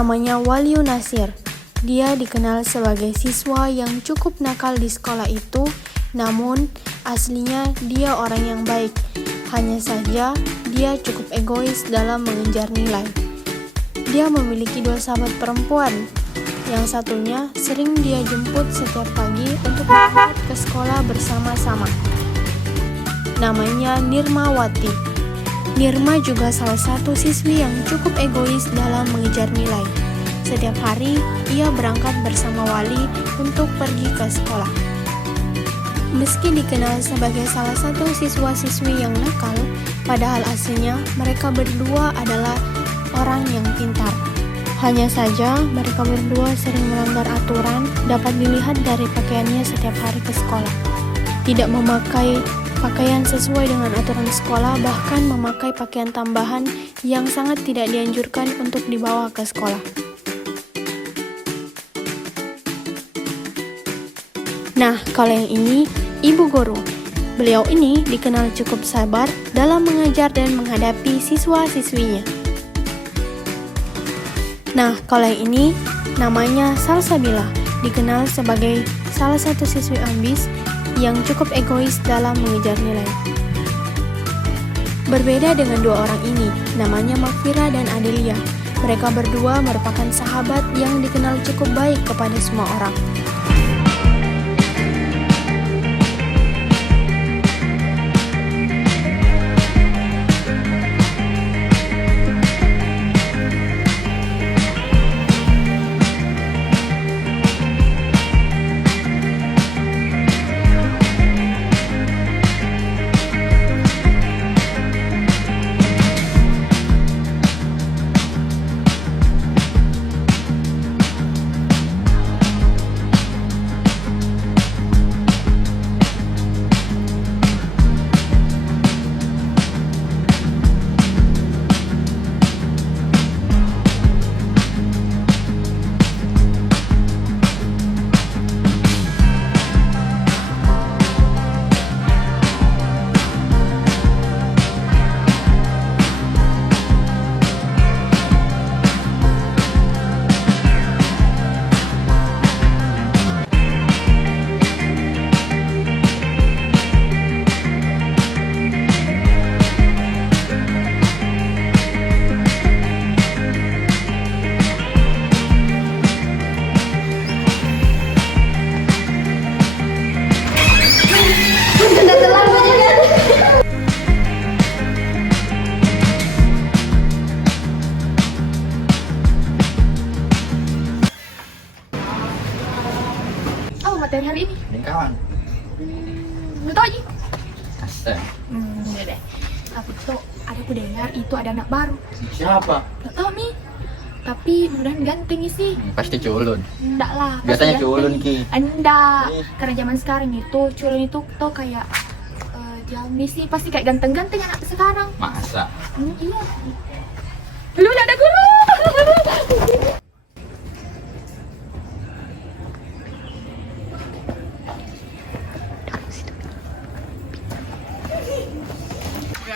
namanya Waliun Nasir. Dia dikenal sebagai siswa yang cukup nakal di sekolah itu, namun aslinya dia orang yang baik. Hanya saja dia cukup egois dalam mengejar nilai. Dia memiliki 2 sahabat perempuan. Yang satunya sering dia jemput setiap pagi untuk berangkat ke sekolah bersama-sama. Namanya Nirmawati. Nirma juga salah satu siswi yang cukup egois dalam mengejar nilai. Setiap hari ia berangkat bersama Wali untuk pergi ke sekolah. Meski dikenal sebagai salah satu siswa-siswi yang nakal, padahal aslinya mereka berdua adalah orang yang pintar. Hanya saja mereka berdua sering melanggar aturan, dapat dilihat dari pakaiannya setiap hari ke sekolah. Tidak memakai pakaian sesuai dengan aturan sekolah, bahkan memakai pakaian tambahan yang sangat tidak dianjurkan untuk dibawa ke sekolah. Nah, kalau yang ini, Ibu Guru. Beliau ini dikenal cukup sabar dalam mengajar dan menghadapi siswa-siswinya. Nah, kalau yang ini, namanya Salsabila, dikenal sebagai salah satu siswi ambis yang cukup egois dalam mengejar nilai. Berbeda dengan 2 orang ini, namanya Makfira dan Adelia. Mereka berdua merupakan sahabat yang dikenal cukup baik kepada semua orang. Materi hari ini? Dengan kawan. Lu tau aja? Asal. Ya deh. Tapi tuh aku dengar itu ada anak baru. Siapa? Gak tau nih. Tapi mudah-mudahan ganteng sih. Pasti culun. Enggak lah. Biasanya culun ki. Enggak. Karena zaman sekarang itu culun itu tuh kayak jambi sih. Pasti kayak ganteng-ganteng anak sekarang. Masa? Iya. Lu ada guru.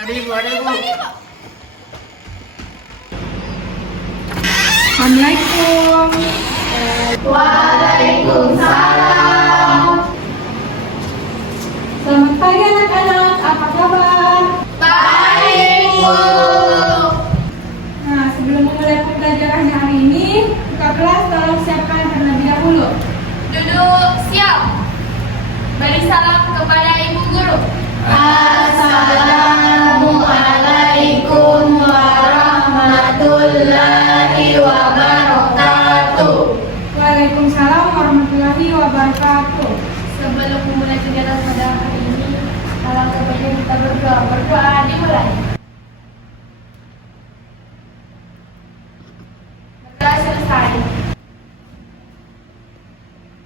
Ada ibu. Assalamualaikum. Waalaikumsalam. Selamat pagi anak-anak, apa kabar? Baik, Bu. Nah, sebelum memulai pembelajaran hari ini, buka kelas tolong siapkan terlebih dahulu. Duduk siap. Beri salam kepada Ibu Guru. Assalamualaikum warahmatullahi wabarakatuh. Waalaikumsalam warahmatullahi wabarakatuh. Sebelum memulai kegiatan pada hari ini, alangkah baiknya kita berdoa. Berdoa dimulai. Berdoa selesai.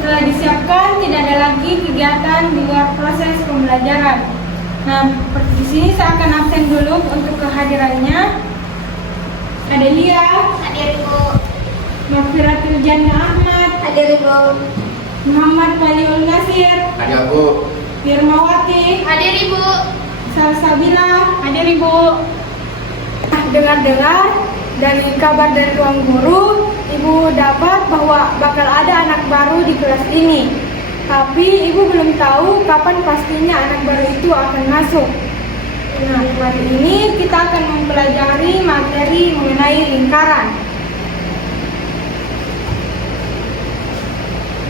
Setelah disiapkan, tidak ada lagi kegiatan di luar proses pembelajaran. Nah, di sini saya akan absen dulu untuk kehadirannya. Adelia, Hadir, Bu. Makfiratul Jannah Ahmad, Hadir, Bu. Muhammad Waliun Nasir, Ada Bu. Nirmawati, Hadir, Ibu. Salsabila, hadir Ibu. Dengar-dengar dari kabar dari ruang guru, Ibu dapat bahwa bakal ada anak baru di kelas ini. Tapi Ibu belum tahu kapan pastinya anak baru itu akan masuk. Nah, hari ini kita akan mempelajari materi mengenai lingkaran.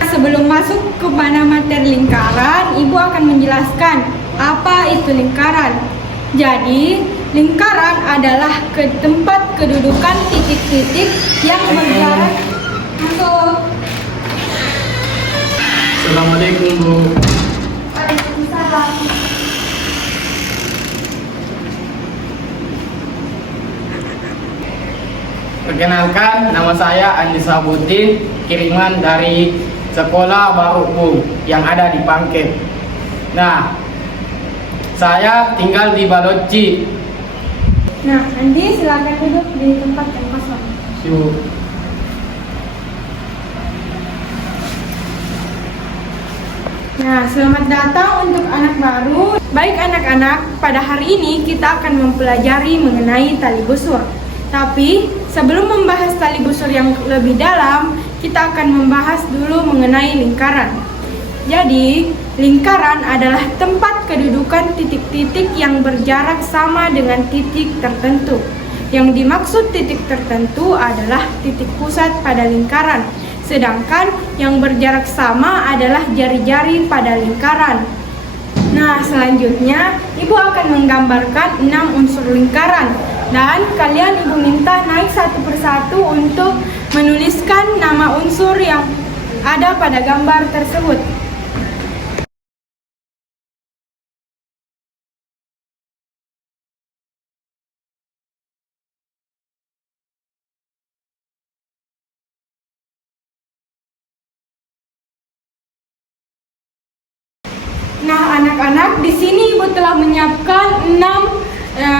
Sebelum masuk kepada materi lingkaran, Ibu akan menjelaskan apa itu lingkaran. Jadi, lingkaran adalah tempat kedudukan titik-titik yang berjarak. Masuk. Assalamualaikum Bu. Waalaikumsalam. Perkenalkan, nama saya Andi Sabuddin, kiriman dari Sekolah Baru Pung yang ada di Pangkep. Nah, saya tinggal di Baloci. Nah, Andi silakan duduk di tempat yang kosong. Yuk. Nah, selamat datang untuk anak baru. Baik anak-anak, pada hari ini kita akan mempelajari mengenai tali busur. Tapi, sebelum membahas tali busur yang lebih dalam, kita akan membahas dulu mengenai lingkaran. Jadi, lingkaran adalah tempat kedudukan titik-titik yang berjarak sama dengan titik tertentu. Yang dimaksud titik tertentu adalah titik pusat pada lingkaran. Sedangkan yang berjarak sama adalah jari-jari pada lingkaran. Nah, selanjutnya Ibu akan menggambarkan 6 unsur lingkaran. Dan kalian Ibu minta naik satu persatu untuk menuliskan nama unsur yang ada pada gambar tersebut. Nah, anak-anak, di sini Ibu telah menyiapkan 6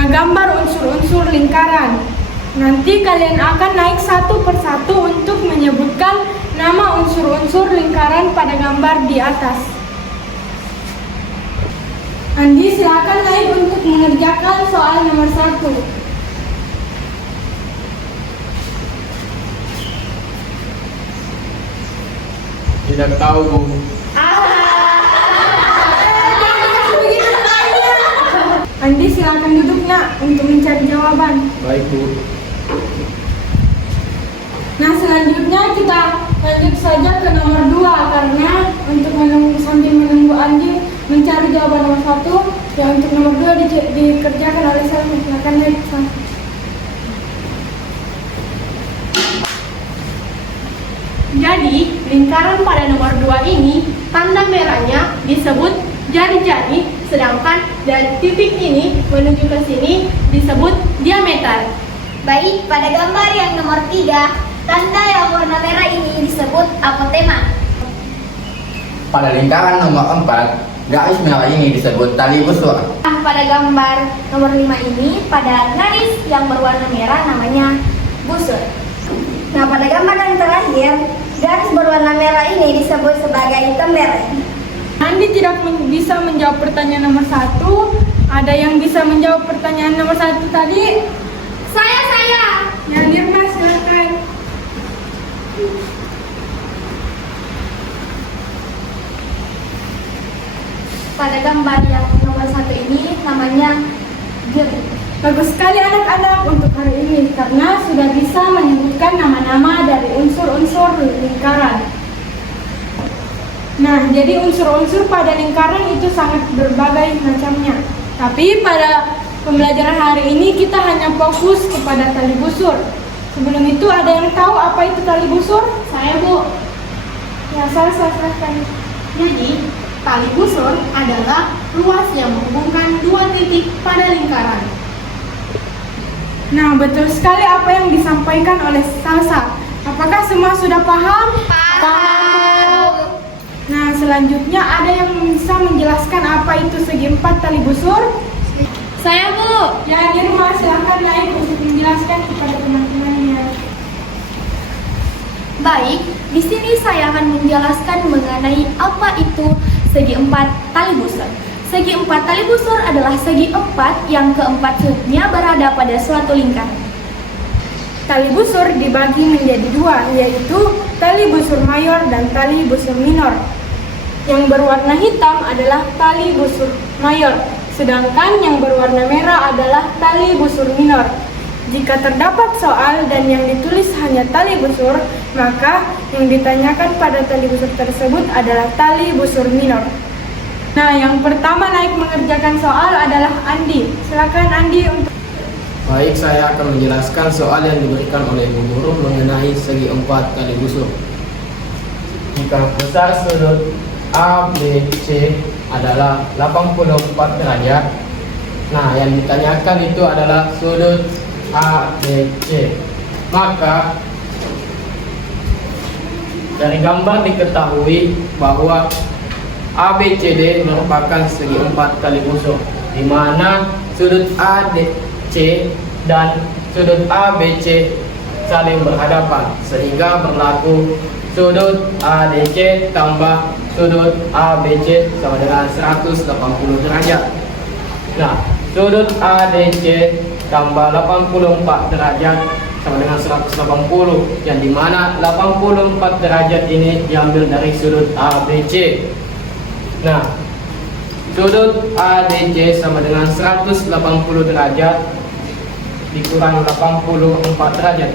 gambar unsur-unsur lingkaran. Nanti kalian akan naik satu persatu untuk menyebutkan nama unsur-unsur lingkaran pada gambar di atas. Andi, silakan naik untuk mengerjakan soal nomor 1. Tidak tahu Bu. Andi, silakan duduk nak untuk mencari jawaban. Baik Bu. Nah, selanjutnya kita lanjut saja ke nomor 2 karena untuk sambil menunggu Andi mencari jawaban nomor 1, ya untuk nomor 2 dikerjakan oleh saya. Silakan naik ke sana. Jadi, lingkaran pada nomor 2 ini, tanda merahnya disebut jari-jari, sedangkan dari titik ini menuju ke sini disebut diameter. Baik, pada gambar yang nomor 3, tanda yang warna merah ini disebut apotema. Pada lingkaran nomor 4, garis merah ini disebut tali busur. Nah, pada gambar nomor 5 ini, pada garis yang berwarna merah namanya busur. Nah, pada gambar yang terakhir, garis berwarna merah ini disebut sebagai tembeling. Andi tidak bisa menjawab pertanyaan nomor 1. Ada yang bisa menjawab pertanyaan nomor 1 tadi? Saya. Ya, Nirma, silakan. Pada gambar yang nomor 1 ini namanya jari. Bagus sekali anak-anak untuk hari ini karena sudah bisa menyebutkan nama-nama dari unsur-unsur lingkaran. Nah, jadi unsur-unsur pada lingkaran itu sangat berbagai macamnya. Tapi pada pembelajaran hari ini kita hanya fokus kepada tali busur. Sebelum itu ada yang tahu apa itu tali busur? Saya Bu. Ya, saya silakan. Jadi, tali busur adalah ruas yang menghubungkan dua titik pada lingkaran. Nah, betul sekali apa yang disampaikan oleh Salsa. Apakah semua sudah paham? Paham. Nah, selanjutnya ada yang bisa menjelaskan apa itu segi 4 tali busur? Saya Bu. Ya, Nirma, silakan naik untuk menjelaskan kepada teman-temannya. Baik, di sini saya akan menjelaskan mengenai apa itu segi 4 tali busur. Segi 4 tali busur adalah segi 4 yang keempat sudutnya berada pada suatu lingkaran. tali busur dibagi menjadi dua, yaitu tali busur mayor dan tali busur minor. Yang berwarna hitam adalah tali busur mayor, sedangkan yang berwarna merah adalah tali busur minor. Jika terdapat soal dan yang ditulis hanya tali busur, maka yang ditanyakan pada tali busur tersebut adalah tali busur minor. Nah, yang pertama naik mengerjakan soal adalah Andi. Silakan Andi untuk... Baik, saya akan menjelaskan soal yang diberikan oleh Ibu Guru mengenai segi 4 tali busur. Jika besar sudut ABC adalah 84 derajat, nah yang ditanyakan itu adalah sudut ABC. Maka dari gambar diketahui bahwa ABCD merupakan segi 4 tali busur, di mana sudut ADC dan sudut ABC saling berhadapan, sehingga berlaku sudut ADC tambah sudut ABC sama dengan 180 derajat. Nah, sudut ADC tambah 84 derajat sama dengan 180, yang dimana 84 derajat ini diambil dari sudut ABC. Nah, sudut ADC sama dengan 180 derajat dikurang 84 derajat,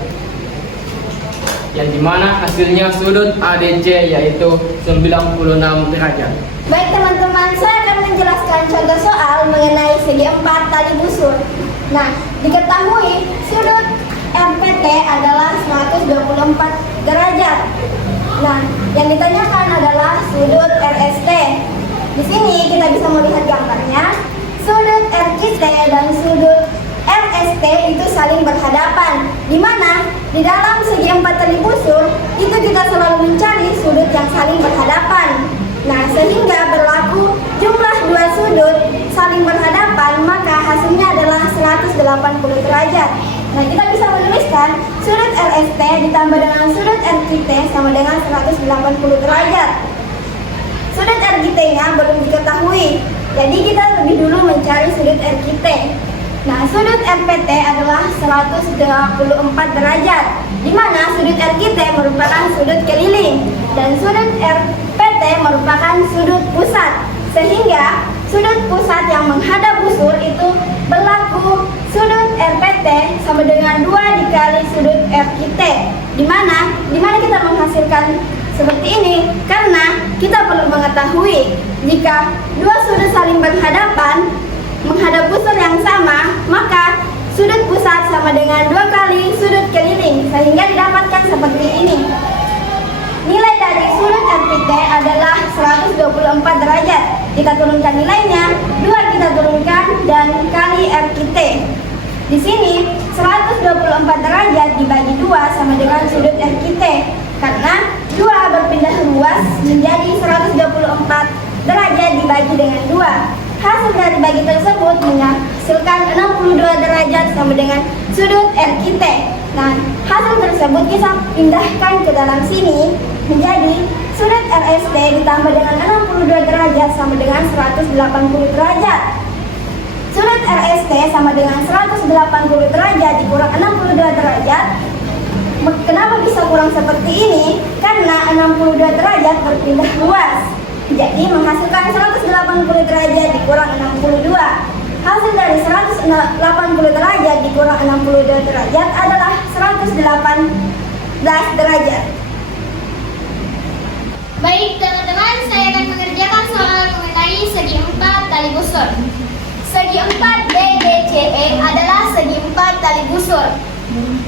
yang dimana hasilnya sudut ADC yaitu 96 derajat. Baik teman-teman, saya akan menjelaskan contoh soal mengenai segi 4 tali busur. Nah, diketahui sudut RPT adalah 124 derajat. Nah, yang ditanyakan adalah sudut RST. Di sini kita bisa melihat gambarnya. Sudut RQT dan sudut RST itu saling berhadapan, di mana di dalam segi 4 tali busur itu kita selalu mencari sudut yang saling berhadapan. Nah, sehingga berlaku jumlah dua sudut saling berhadapan, maka hasilnya adalah 180 derajat. Nah, kita bisa menuliskan sudut RST ditambah dengan sudut RQT sama dengan 180 derajat. Sudut RQT-nya belum diketahui, jadi kita lebih dulu mencari sudut RQT. Nah, sudut RPT adalah 124 derajat, di mana sudut RQT merupakan sudut keliling dan sudut RPT merupakan sudut pusat. Sehingga sudut pusat yang menghadap busur itu berlaku sudut RPT sama dengan 2 dikali sudut RQT. Di mana kita menghasilkan seperti ini karena kita perlu mengetahui jika dua sudut saling berhadapan menghadap busur yang sama, maka sudut pusat sama dengan 2 kali sudut keliling, sehingga didapatkan seperti ini. Nilai dari sudut RPT adalah 124 derajat. Kita turunkan nilainya, 2 kita turunkan dan kali RQT. Di sini 124 derajat dibagi 2 sama dengan sudut RQT, karena 2 berpindah luas menjadi 124 derajat dibagi dengan 2. Hasil dari bagi tersebut menghasilkan 62 derajat sama dengan sudut RQT. Nah, hasil tersebut kita pindahkan ke dalam sini menjadi sudut RST ditambah dengan 62 derajat sama dengan 180 derajat. Sudut RST sama dengan 180 derajat dikurang 62 derajat. Kenapa bisa kurang seperti ini? Karena 62 derajat berpindah luas. Jadi menghasilkan 180 derajat dikurang 62. Hasil dari 180 derajat dikurang 62 derajat adalah 118 derajat. Baik teman-teman, saya akan mengerjakan soal mengenai segi 4 tali busur. Segi 4 BDCE adalah segi 4 tali busur.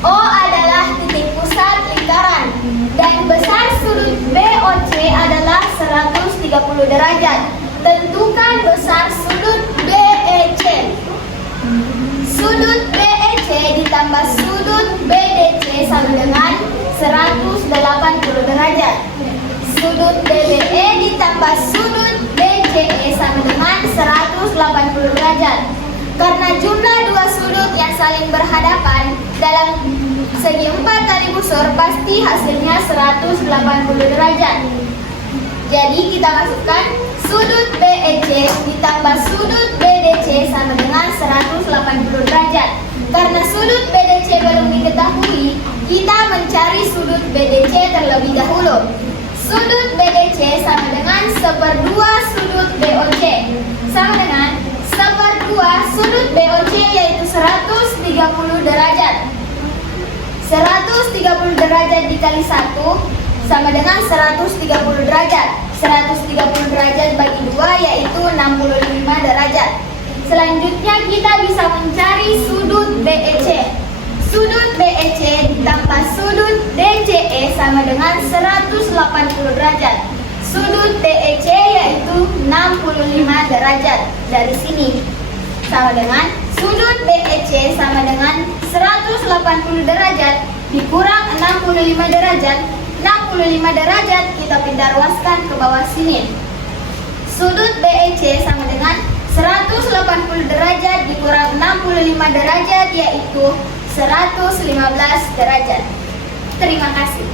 O adalah titik pusat lingkaran dan besar sudut BOC adalah 130 derajat. Tentukan besar sudut BEC. Sudut BEC ditambah sudut BDC sama dengan 180 derajat. Sudut DBE ditambah sudut BCE sama dengan 180 derajat. Karena jumlah dua sudut yang saling berhadapan dalam segi 4 tali busur pasti hasilnya 180 derajat. Jadi kita masukkan sudut BEC ditambah sudut BDC sama dengan 180 derajat. Karena sudut BDC belum diketahui, kita mencari sudut BDC terlebih dahulu. Sudut BDC sama dengan 1/2 sudut BOC. Sama dengan 1/2 sudut BOC yaitu 130 derajat. 130 derajat dikali 1 sama dengan 130 derajat. 130 derajat bagi 2 yaitu 65 derajat. Selanjutnya kita bisa mencari sudut BEC. Sudut BEC ditambah sudut DCE sama dengan 180 derajat. Sudut DEC yaitu 65 derajat. Dari sini sama dengan sudut BEC sama dengan 180 derajat dikurang 65 derajat. 65 derajat kita pindah ruaskan ke bawah sini. Sudut BEC sama dengan 180 derajat dikurang 65 derajat yaitu 115 derajat. Terima kasih.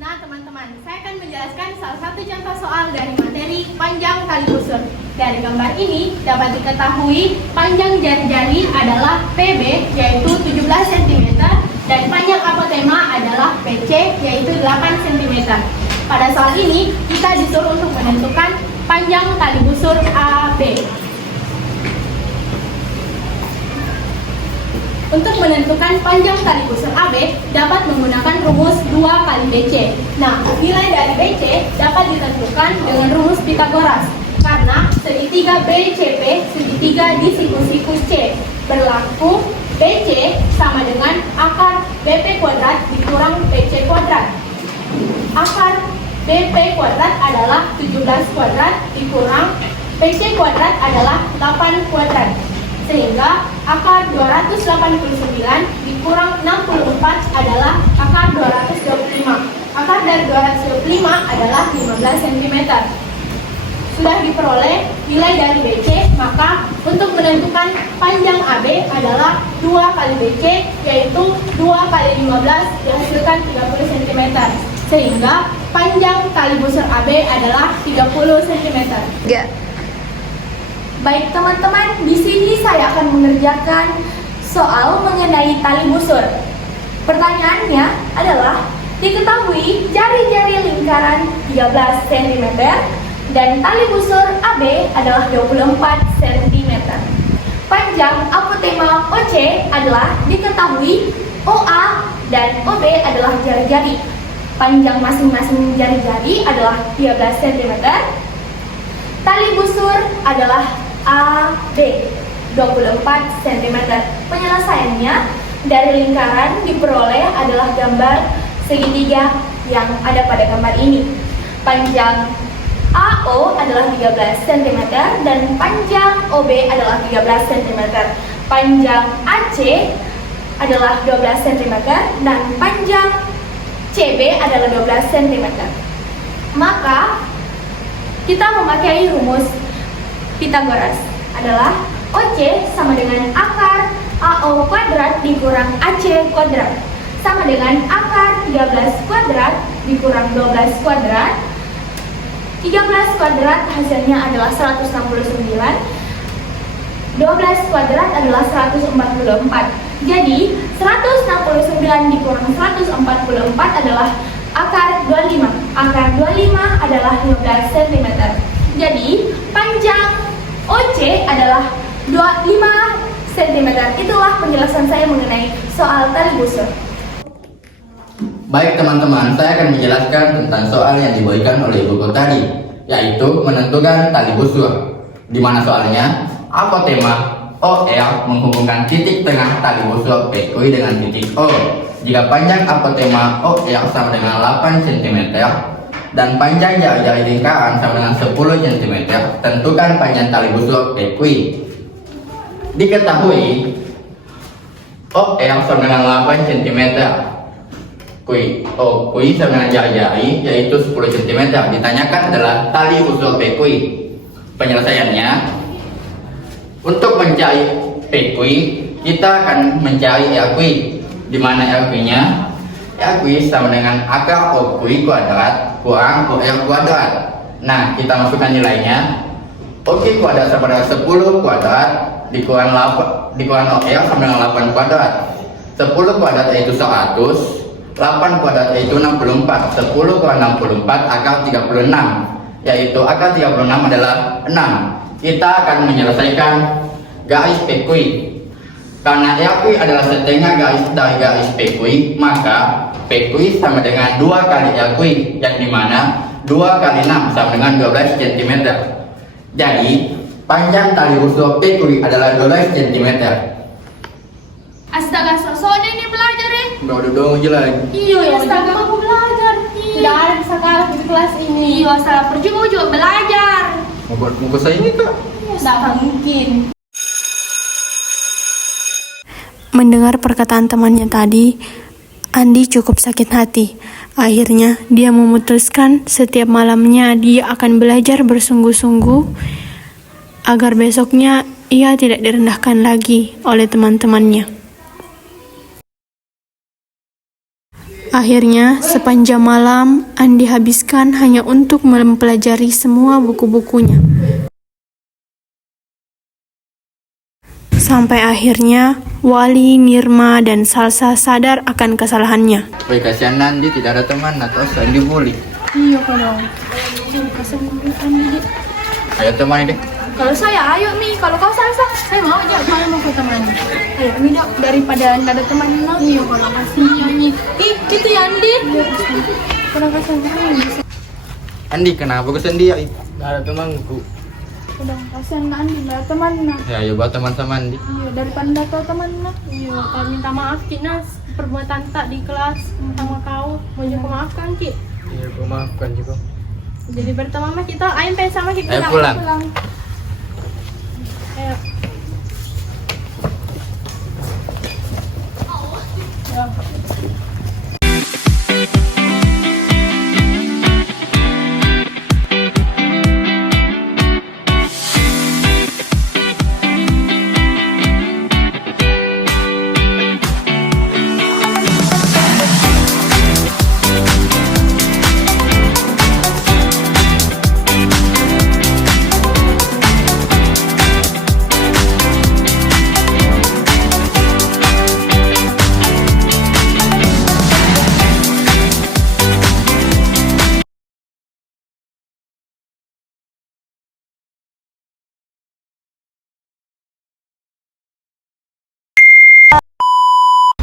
Nah teman-teman, saya akan menjelaskan salah satu contoh soal dari materi panjang tali busur. Dari gambar ini dapat diketahui panjang jari-jari adalah PB yaitu 17 cm dan panjang apotema adalah PC yaitu 8 cm. Pada soal ini kita disuruh untuk menentukan panjang tali busur AB. Untuk menentukan panjang tali busur AB dapat menggunakan rumus 2 kali BC. Nah, nilai dari BC dapat ditentukan dengan rumus Pitagoras karena segitiga BCP segitiga di siku-siku C berlaku BC sama dengan akar BP kuadrat dikurang PC kuadrat. Akar BP kuadrat adalah 17 kuadrat dikurang PC kuadrat adalah 8 kuadrat. Sehingga akar 289 dikurang 64 adalah akar 225. Akar dari 225 adalah 15 cm. Sudah diperoleh nilai dari BC, maka untuk menentukan panjang AB adalah 2 kali BC, yaitu 2 kali 15 dihasilkan 30 cm. Sehingga panjang tali busur AB adalah 30 cm. Baik teman-teman, di sini saya akan mengerjakan soal mengenai tali busur. Pertanyaannya adalah diketahui jari-jari lingkaran 13 cm dan tali busur AB adalah 24 cm. Panjang apotema OC adalah diketahui OA dan OB adalah jari-jari. Panjang masing-masing jari-jari adalah 13 cm. Tali busur adalah AB 24 cm. Penyelesaiannya dari lingkaran diperoleh adalah gambar segitiga yang ada pada gambar ini. Panjang AO adalah 13 cm dan panjang OB adalah 13 cm. Panjang AC adalah 12 cm dan panjang CB adalah 12 cm. Maka kita memakai rumus Pitagoras adalah OC sama dengan akar AO kuadrat dikurang AC kuadrat sama dengan akar 13 kuadrat dikurang 12 kuadrat. 13 kuadrat hasilnya adalah 169. 12 kuadrat adalah 144. Jadi 169 dikurang 144 adalah akar 25. Akar 25 adalah 15 cm. Jadi panjang OC adalah 25 cm. Itulah penjelasan saya mengenai soal tali busur. Baik teman-teman, saya akan menjelaskan tentang soal yang diberikan oleh buku tadi, yaitu menentukan tali busur. Di mana soalnya apotema OR menghubungkan titik tengah tali busur PQ dengan titik O. Jika panjang apotema OR sama dengan 8 cm dan panjang jari-jari lingkaran sama dengan 10 cm, tentukan panjang tali busur PQ. Diketahui OR sama dengan 8 cm. Kui sama dengan jari-jari yaitu 10 cm. Ditanyakan adalah tali busur PQ. Penyelesaiannya, untuk mencari PQ kita akan mencari RQ. Di mana RQ-nya? RQ sama dengan akar OQ kuadrat kurang OR kuadrat. Nah, kita masukkan nilainya. OQ kuadrat sama dengan 10 kuadrat dikurang L sama dengan 8 kuadrat. 10 kuadrat yaitu 100, 8 kuadrat yaitu 64. 10 kurang 64 akar 36, yaitu akar 36 adalah 6. Kita akan menyelesaikan garis PQ. Karena LQ adalah setengah garis dari garis PQ, maka PQ sama dengan 2 kali LQ, yang dimana 2 kali 6 sama dengan 12 cm. Jadi panjang tali busur PQ adalah 12 cm. Astaga, sosoknya ini belajar ya. Udah aja lagi. Iya, astaga, aku belajar. Tidak ada sekarang di kelas ini. Iya, salah percuma juga belajar. Mau buat muka saya ini kak? Tidak mungkin. Mendengar perkataan temannya tadi, Andi cukup sakit hati. Akhirnya, dia memutuskan setiap malamnya dia akan belajar bersungguh-sungguh agar besoknya ia tidak direndahkan lagi oleh teman-temannya. Akhirnya, sepanjang malam, Andi habiskan hanya untuk mempelajari semua buku-bukunya. Sampai akhirnya, Wali, Nirma, dan Salsa sadar akan kesalahannya. Woi, kasihan Nandi tidak ada teman atau sering dibully. Iya kalau kasihan Andi. Ayo temani deh. Kalau saya, ayo Mi. Kalau kau Salsa, saya mau aja. Mana mau ke temannya? Ayo Mi, dok. Daripada nggak ada teman. Iya kalau kasihan nih. Ih, itu ya Andi. Kurang kasihan nih. Andi, kenapa kau sendiri? Gak ada temanku. Udah kasihan Andi, nggak ada teman nah. Ya, ayo buat teman sama Andi. Iya daripada nggak tahu teman nah. Iya kalau minta maaf Ki Nas perbuatan tak di kelas sama kau mau juga maafkan Ki. Iya, aku maafkan juga. Jadi berteman sama kita, ayo pengen sama kita. Ayo pulang. Ayo.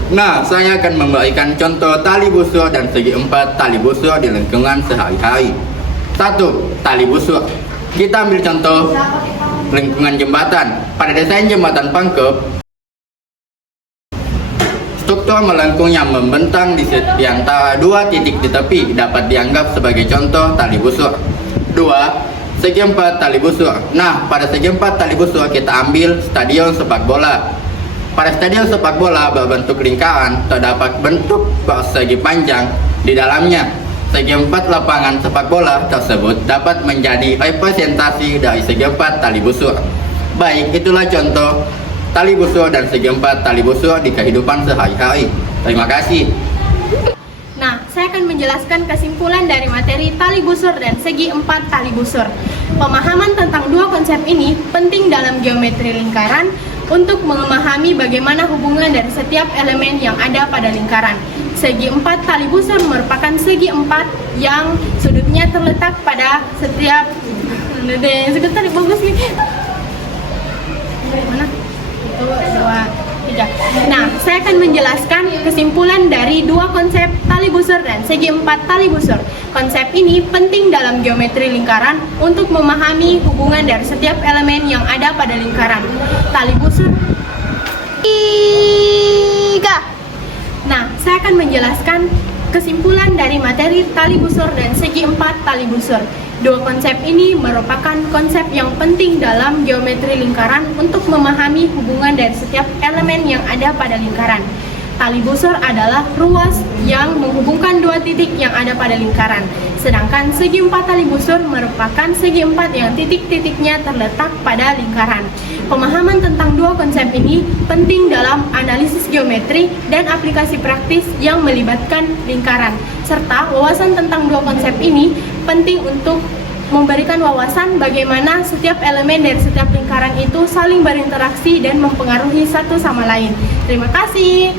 Nah, saya akan memberikan contoh tali busur dan segi empat tali busur di lingkungan sehari-hari. 1. Tali busur. Kita ambil contoh lingkungan jembatan. Pada desain jembatan Pangkep, struktur melengkung yang membentang di antara 2 titik di tepi dapat dianggap sebagai contoh tali busur. 2. Segi empat tali busur. Nah, pada segi empat tali busur kita ambil stadion sepak bola. Pada stadion sepak bola berbentuk lingkaran, terdapat bentuk persegi panjang di dalamnya. Segi empat lapangan sepak bola tersebut dapat menjadi representasi dari segi empat tali busur. Baik, itulah contoh tali busur dan segi empat tali busur di kehidupan sehari-hari. Terima kasih. Nah, saya akan menjelaskan kesimpulan dari materi tali busur dan segi empat tali busur. Pemahaman tentang dua konsep ini penting dalam geometri lingkaran untuk memahami bagaimana hubungan dari setiap elemen yang ada pada lingkaran. Segi empat tali busur merupakan segi empat yang sudutnya terletak pada setiap... Sebentar, bagus nih. Mana? 1, 2, 3. Nah, saya akan menjelaskan kesimpulan dari dua konsep tali busur dan segi empat tali busur. Konsep ini penting dalam geometri lingkaran untuk memahami hubungan dari setiap elemen yang ada pada lingkaran. Tali busur 3. Nah, saya akan menjelaskan kesimpulan dari materi tali busur dan segi empat tali busur. Dua konsep ini merupakan konsep yang penting dalam geometri lingkaran untuk memahami hubungan dari setiap elemen yang ada pada lingkaran. Tali busur adalah ruas yang menghubungkan dua titik yang ada pada lingkaran. Sedangkan segi empat tali busur merupakan segi empat yang titik-titiknya terletak pada lingkaran. Pemahaman tentang dua konsep ini penting dalam analisis geometri dan aplikasi praktis yang melibatkan lingkaran. Serta wawasan tentang dua konsep ini penting untuk memberikan wawasan bagaimana setiap elemen dari setiap lingkaran itu saling berinteraksi dan mempengaruhi satu sama lain. Terima kasih.